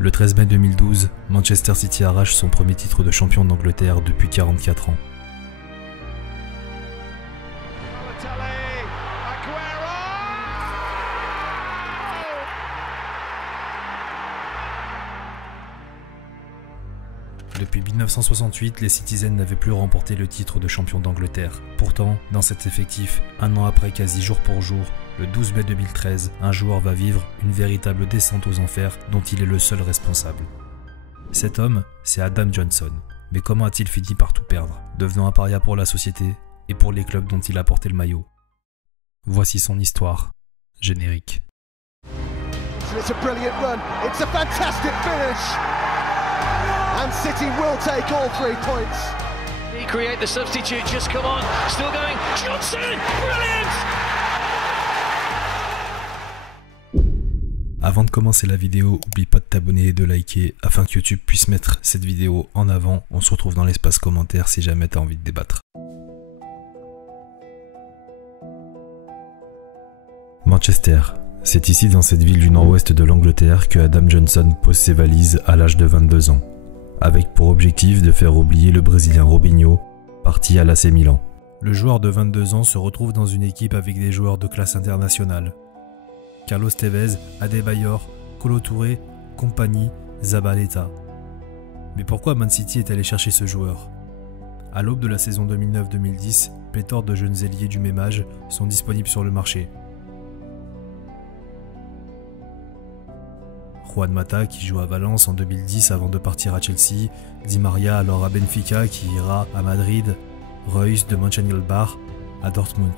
Le 13 mai 2012, Manchester City arrache son premier titre de champion d'Angleterre depuis 44 ans. Depuis 1968, les Citizens n'avaient plus remporté le titre de champion d'Angleterre. Pourtant, dans cet effectif, un an après quasi jour pour jour, le 12 mai 2013, un joueur va vivre une véritable descente aux enfers dont il est le seul responsable. Cet homme, c'est Adam Johnson. Mais comment a-t-il fini par tout perdre, devenant un paria pour la société et pour les clubs dont il a porté le maillot? Voici son histoire. Générique. It's a brilliant run. It's a fantastic finish. And City will take all 3 points. He create the substitute, just come on, still going, Johnson, brilliant! Avant de commencer la vidéo, oublie pas de t'abonner et de liker afin que YouTube puisse mettre cette vidéo en avant. On se retrouve dans l'espace commentaire si jamais tu as envie de débattre. Manchester. C'est ici dans cette ville du nord-ouest de l'Angleterre que Adam Johnson pose ses valises à l'âge de 22 ans. Avec pour objectif de faire oublier le Brésilien Robinho, parti à l'AC Milan. Le joueur de 22 ans se retrouve dans une équipe avec des joueurs de classe internationale. Carlos Tevez, Adebayor, Kolo Touré, Kompany, Zabaleta. Mais pourquoi Man City est allé chercher ce joueur? À l'aube de la saison 2009-2010, pléthore de jeunes ailiers du même âge sont disponibles sur le marché. Juan Mata qui joue à Valence en 2010 avant de partir à Chelsea, Di Maria alors à Benfica qui ira à Madrid, Reus de Mönchengladbach à Dortmund.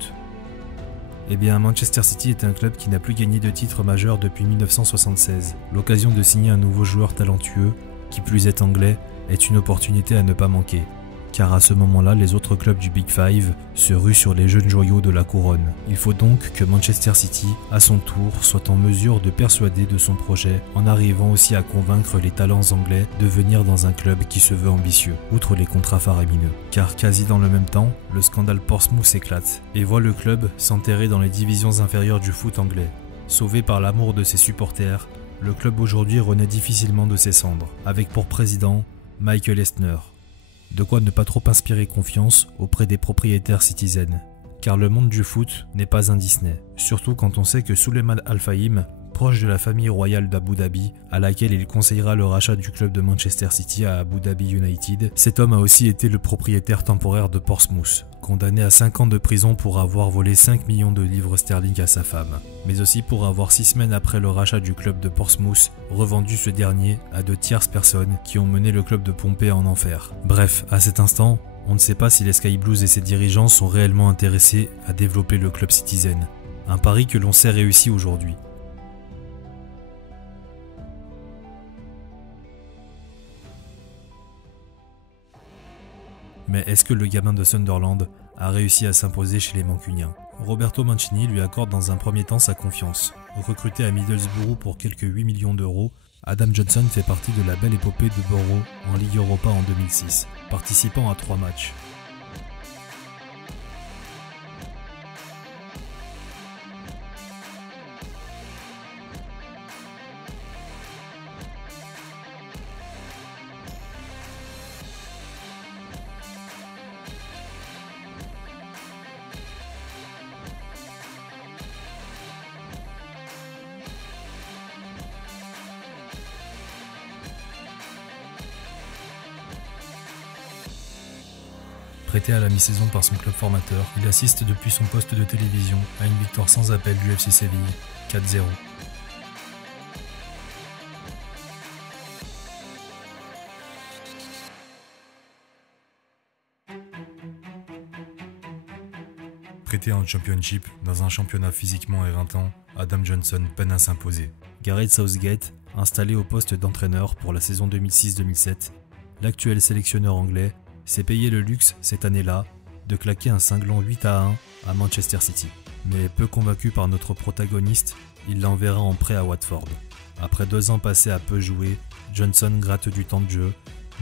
Eh bien, Manchester City est un club qui n'a plus gagné de titre majeur depuis 1976. L'occasion de signer un nouveau joueur talentueux, qui plus est anglais, est une opportunité à ne pas manquer. Car à ce moment-là, les autres clubs du Big Five se ruent sur les jeunes joyaux de la couronne. Il faut donc que Manchester City, à son tour, soit en mesure de persuader de son projet, en arrivant aussi à convaincre les talents anglais de venir dans un club qui se veut ambitieux, outre les contrats faramineux. Car quasi dans le même temps, le scandale Portsmouth éclate, et voit le club s'enterrer dans les divisions inférieures du foot anglais. Sauvé par l'amour de ses supporters, le club aujourd'hui renaît difficilement de ses cendres, avec pour président Michael Estner. De quoi ne pas trop inspirer confiance auprès des propriétaires Citizens. Car le monde du foot n'est pas un Disney. Surtout quand on sait que Souleymane Al Fahim, proche de la famille royale d'Abu Dhabi, à laquelle il conseillera le rachat du club de Manchester City à Abu Dhabi United, cet homme a aussi été le propriétaire temporaire de Portsmouth, condamné à 5 ans de prison pour avoir volé 5 millions de livres sterling à sa femme, mais aussi pour avoir 6 semaines après le rachat du club de Portsmouth, revendu ce dernier à de tierces personnes qui ont mené le club de Pompée en enfer. Bref, à cet instant, on ne sait pas si les Sky Blues et ses dirigeants sont réellement intéressés à développer le club Citizen. Un pari que l'on sait réussi aujourd'hui. Mais est-ce que le gamin de Sunderland a réussi à s'imposer chez les Mancuniens? Roberto Mancini lui accorde dans un premier temps sa confiance. Recruté à Middlesbrough pour quelques 8 millions d'euros, Adam Johnson fait partie de la belle épopée de Borough en Ligue Europa en 2006, participant à 3 matchs. Prêté à la mi-saison par son club formateur, il assiste depuis son poste de télévision à une victoire sans appel du FC Séville, 4-0. Prêté en Championship, dans un championnat physiquement éreintant, Adam Johnson peine à s'imposer. Gareth Southgate, installé au poste d'entraîneur pour la saison 2006-2007, l'actuel sélectionneur anglais, s'est payé le luxe cette année-là de claquer un cinglant 8-1 à Manchester City. Mais peu convaincu par notre protagoniste, il l'enverra en prêt à Watford. Après 2 ans passés à peu jouer, Johnson gratte du temps de jeu,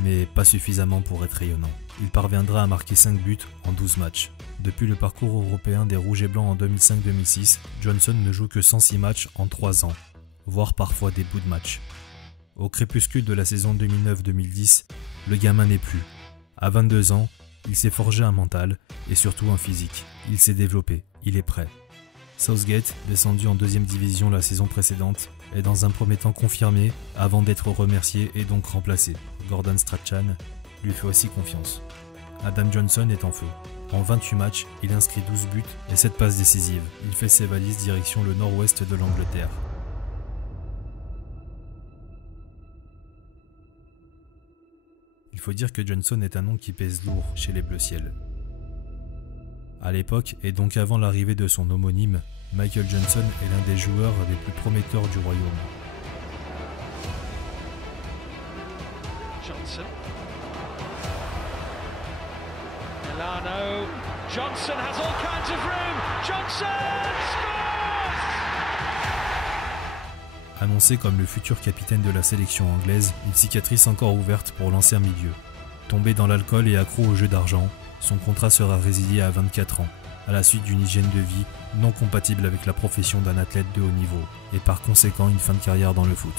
mais pas suffisamment pour être rayonnant. Il parviendra à marquer 5 buts en 12 matchs. Depuis le parcours européen des Rouges et Blancs en 2005-2006, Johnson ne joue que 106 matchs en 3 ans, voire parfois des bouts de match. Au crépuscule de la saison 2009-2010, le gamin n'est plus. À 22 ans, il s'est forgé un mental et surtout un physique. Il s'est développé, il est prêt. Southgate, descendu en 2e division la saison précédente, est dans un premier temps confirmé avant d'être remercié et donc remplacé. Gordon Strachan lui fait aussi confiance. Adam Johnson est en feu. En 28 matchs, il inscrit 12 buts et 7 passes décisives. Il fait ses valises direction le nord-ouest de l'Angleterre. Il faut dire que Johnson est un nom qui pèse lourd chez les Bleus Ciel. À l'époque, et donc avant l'arrivée de son homonyme, Michael Johnson est l'un des joueurs les plus prometteurs du royaume. Johnson. Milano. Johnson has all kinds of room. Johnson scores! Annoncé comme le futur capitaine de la sélection anglaise, une cicatrice encore ouverte pour l'ancien milieu. Tombé dans l'alcool et accro au jeu d'argent, son contrat sera résilié à 24 ans, à la suite d'une hygiène de vie non compatible avec la profession d'un athlète de haut niveau, et par conséquent une fin de carrière dans le foot.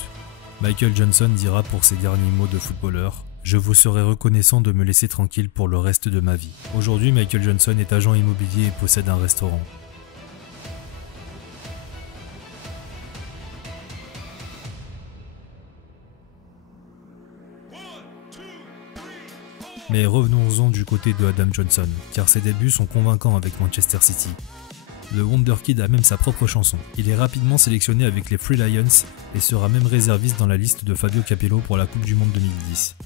Michael Johnson dira pour ses derniers mots de footballeur « Je vous serai reconnaissant de me laisser tranquille pour le reste de ma vie ». Aujourd'hui, Michael Johnson est agent immobilier et possède un restaurant. Mais revenons-en du côté de Adam Johnson, car ses débuts sont convaincants avec Manchester City. Le Wonderkid a même sa propre chanson. Il est rapidement sélectionné avec les Free Lions et sera même réserviste dans la liste de Fabio Capello pour la Coupe du Monde 2010.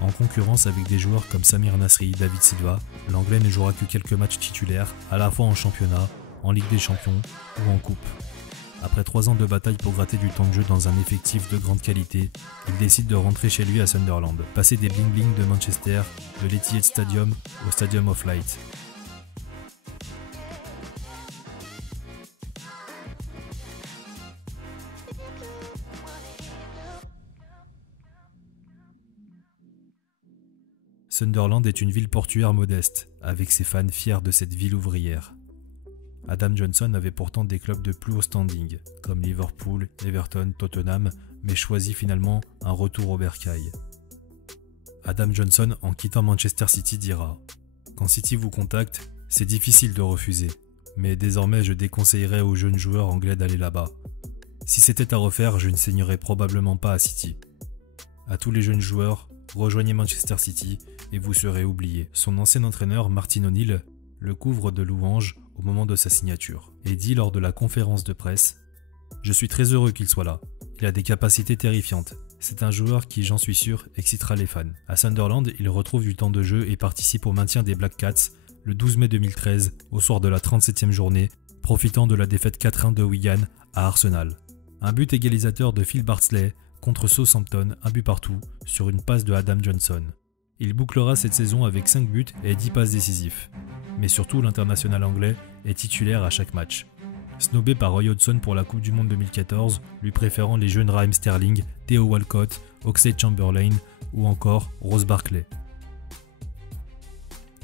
En concurrence avec des joueurs comme Samir Nasri, David Silva, l'Anglais ne jouera que quelques matchs titulaires, à la fois en championnat, en Ligue des Champions ou en Coupe. Après 3 ans de bataille pour gratter du temps de jeu dans un effectif de grande qualité, il décide de rentrer chez lui à Sunderland, passer des bling-bling de Manchester, de l'Etihad Stadium au Stadium of Light. Sunderland est une ville portuaire modeste, avec ses fans fiers de cette ville ouvrière. Adam Johnson avait pourtant des clubs de plus haut standing, comme Liverpool, Everton, Tottenham, mais choisit finalement un retour au bercail. Adam Johnson, en quittant Manchester City, dira « Quand City vous contacte, c'est difficile de refuser, mais désormais je déconseillerais aux jeunes joueurs anglais d'aller là-bas. Si c'était à refaire, je ne signerais probablement pas à City. À tous les jeunes joueurs, rejoignez Manchester City et vous serez oubliés. » Son ancien entraîneur, Martin O'Neill, le couvre de louanges au moment de sa signature et dit lors de la conférence de presse « Je suis très heureux qu'il soit là. Il a des capacités terrifiantes. C'est un joueur qui, j'en suis sûr, excitera les fans. » À Sunderland, il retrouve du temps de jeu et participe au maintien des Black Cats le 12 mai 2013, au soir de la 37e journée, profitant de la défaite 4-1 de Wigan à Arsenal. Un but égalisateur de Phil Bardsley contre Southampton, un but partout, sur une passe de Adam Johnson. Il bouclera cette saison avec 5 buts et 10 passes décisifs. Mais surtout, l'international anglais est titulaire à chaque match. Snobé par Roy Hodgson pour la Coupe du Monde 2014, lui préférant les jeunes Raheem Sterling, Theo Walcott, Oxlade-Chamberlain ou encore Ross Barkley.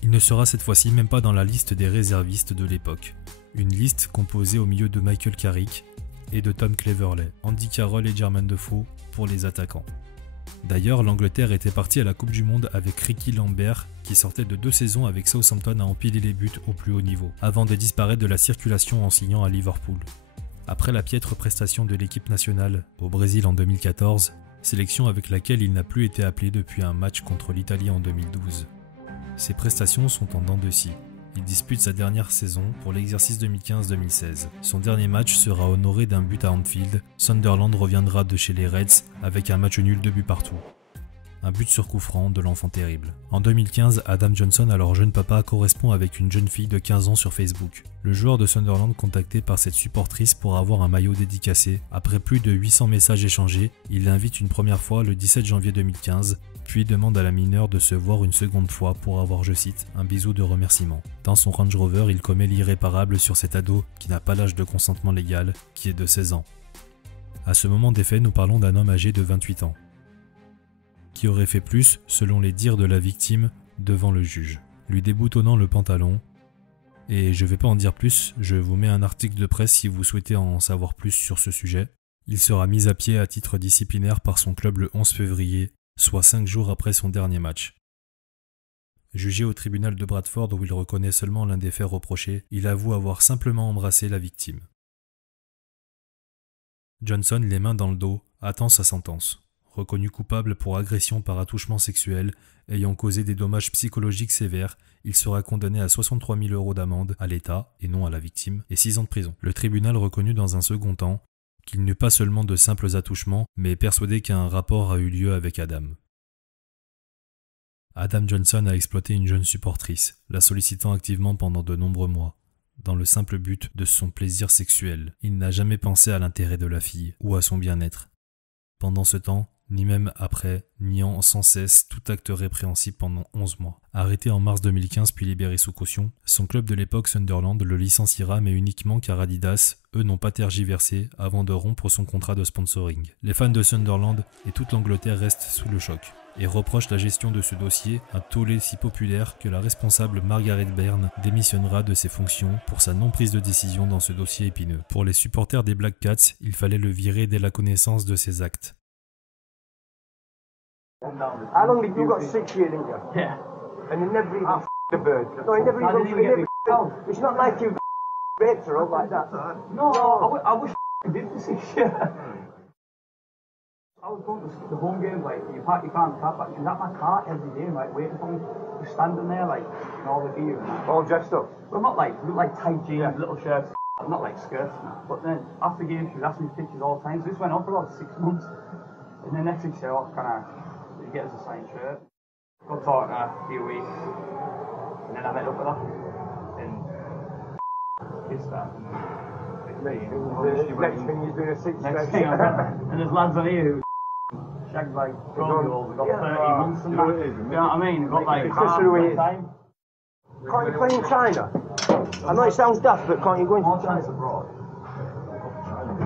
Il ne sera cette fois-ci même pas dans la liste des réservistes de l'époque. Une liste composée au milieu de Michael Carrick et de Tom Cleverley, Andy Carroll et Jermaine Defoe pour les attaquants. D'ailleurs, l'Angleterre était partie à la Coupe du Monde avec Ricky Lambert, qui sortait de 2 saisons avec Southampton à empiler les buts au plus haut niveau, avant de disparaître de la circulation en signant à Liverpool. Après la piètre prestation de l'équipe nationale au Brésil en 2014, sélection avec laquelle il n'a plus été appelé depuis un match contre l'Italie en 2012. Ses prestations sont en dents de scie. Il dispute sa dernière saison pour l'exercice 2015-2016. Son dernier match sera honoré d'un but à Anfield. Sunderland reviendra de chez les Reds avec un match nul 2 buts partout. Un but sur coup franc de l'enfant terrible. En 2015, Adam Johnson, alors jeune papa, correspond avec une jeune fille de 15 ans sur Facebook. Le joueur de Sunderland, contacté par cette supportrice pour avoir un maillot dédicacé, après plus de 800 messages échangés, il l'invite une première fois le 17 janvier 2015, puis demande à la mineure de se voir une seconde fois pour avoir, je cite, un bisou de remerciement. Dans son Range Rover, il commet l'irréparable sur cet ado qui n'a pas l'âge de consentement légal, qui est de 16 ans. À ce moment des faits, nous parlons d'un homme âgé de 28 ans. Qui aurait fait plus, selon les dires de la victime, devant le juge, lui déboutonnant le pantalon. Et je vais pas en dire plus, je vous mets un article de presse si vous souhaitez en savoir plus sur ce sujet. Il sera mis à pied à titre disciplinaire par son club le 11 février, soit 5 jours après son dernier match. Jugé au tribunal de Bradford où il reconnaît seulement l'un des faits reprochés, il avoue avoir simplement embrassé la victime. Johnson, les mains dans le dos, attend sa sentence. Reconnu coupable pour agression par attouchement sexuel ayant causé des dommages psychologiques sévères, il sera condamné à 63 000 € d'amende à l'État et non à la victime et 6 ans de prison. Le tribunal reconnut dans un second temps qu'il n'eut pas seulement de simples attouchements, mais persuadé qu'un rapport a eu lieu avec Adam. Adam Johnson a exploité une jeune supportrice, la sollicitant activement pendant de nombreux mois, dans le simple but de son plaisir sexuel. Il n'a jamais pensé à l'intérêt de la fille ou à son bien-être. Pendant ce temps, ni même après, niant sans cesse tout acte répréhensible pendant 11 mois. Arrêté en mars 2015 puis libéré sous caution, son club de l'époque Sunderland le licenciera mais uniquement car Adidas, eux, n'ont pas tergiversé avant de rompre son contrat de sponsoring. Les fans de Sunderland et toute l'Angleterre restent sous le choc et reprochent la gestion de ce dossier, un tollé si populaire que la responsable Margaret Byrne démissionnera de ses fonctions pour sa non-prise de décision dans ce dossier épineux. Pour les supporters des Black Cats, il fallait le virer dès la connaissance de ses actes. How long did you got 6 years, didn't you? Yeah. And you never even f***ed a bird. No, you never even It's not like you raped her up like that. No, I wish I did this shit. I was going to the home game, like, you can't tap, but she was at my car every day, like, waiting for me, just standing there, like, in all the gear and that. All dressed up? Well, not like, look like tight jeans, little shirts, not like skirts and that. But then, after the game, she was asking me pictures all the time, so this went on for about 6 months. And then next thing she said, oh, can I get us a signed shirt? Got talking to her a few weeks, and then I met up with her, and kissed her. Next thing you're doing a 6 Next thing I'm and there's lads on here who shagged like 12-year-olds, got 30 months and that. You know what I mean? Got like it's just who it is. time. Can't you play in China? I know it sounds daft, but can't you go into All China? chance abroad.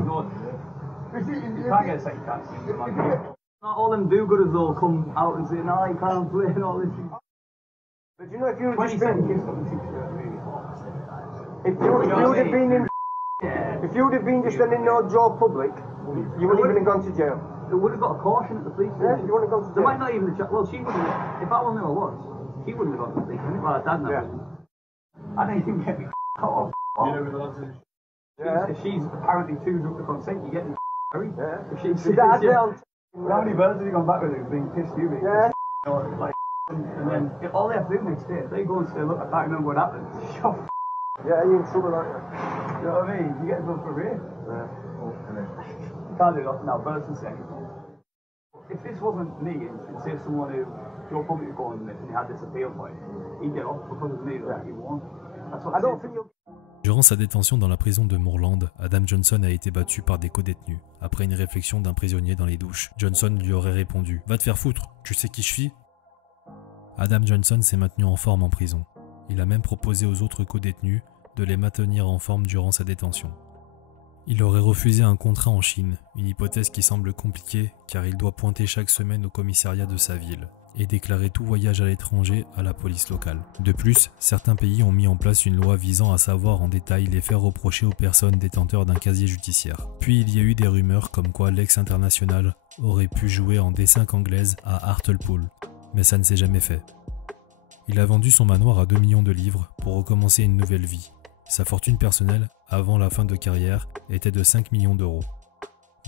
No, you can't get a second chance. Not all them do-gooders will come out and say, no, you can't play and all this. But you know, if you would 20 just been, second kiss on the 6-shirt, really. if you would have been in, Yeah. if you would have been just in no jaw public, you wouldn't even have gone to jail. They would have got a caution at the police Yeah, station. you wouldn't have gone to They jail. might not even have, well, she wouldn't have, if I were knew I was, she wouldn't have gone to the police. I think my dad Yeah. knows. I didn't even get me cut off. Yeah. If she's apparently too drunk to consent, you get me married. Yeah. If she's Dad, yeah. they'll- How many birds have you gone back with who've been pissed you? Yeah. Like, and then all they have to do next day, if they go and say, look, I can't remember what happened. Shut up. Yeah, you're in trouble, aren't you? You know what I mean? You get done for rape. Yeah. You can't do nothing now. Birds can say anything. If this wasn't me, and say someone who Joe Public was going and he had this appeal for it, he'd get off because of me, like he won. That's what I don't think you'll... Durant sa détention dans la prison de Moorland, Adam Johnson a été battu par des codétenus. Après une réflexion d'un prisonnier dans les douches, Johnson lui aurait répondu « Va te faire foutre, tu sais qui je suis ?» Adam Johnson s'est maintenu en forme en prison. Il a même proposé aux autres codétenus de les maintenir en forme durant sa détention. Il aurait refusé un contrat en Chine, une hypothèse qui semble compliquée car il doit pointer chaque semaine au commissariat de sa ville et déclarer tout voyage à l'étranger à la police locale. De plus, certains pays ont mis en place une loi visant à savoir en détail les faits reprochés aux personnes détenteurs d'un casier judiciaire. Puis il y a eu des rumeurs comme quoi l'ex-international aurait pu jouer en D5 anglaise à Hartlepool, mais ça ne s'est jamais fait. Il a vendu son manoir à 2 millions de livres pour recommencer une nouvelle vie. Sa fortune personnelle, avant la fin de carrière, était de 5 millions d'euros.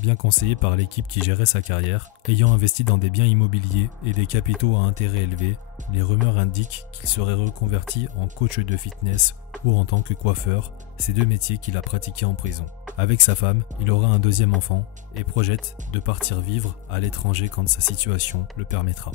Bien conseillé par l'équipe qui gérait sa carrière, ayant investi dans des biens immobiliers et des capitaux à intérêt élevé, les rumeurs indiquent qu'il serait reconverti en coach de fitness ou en tant que coiffeur, ces deux métiers qu'il a pratiqués en prison. Avec sa femme, il aura un deuxième enfant et projette de partir vivre à l'étranger quand sa situation le permettra.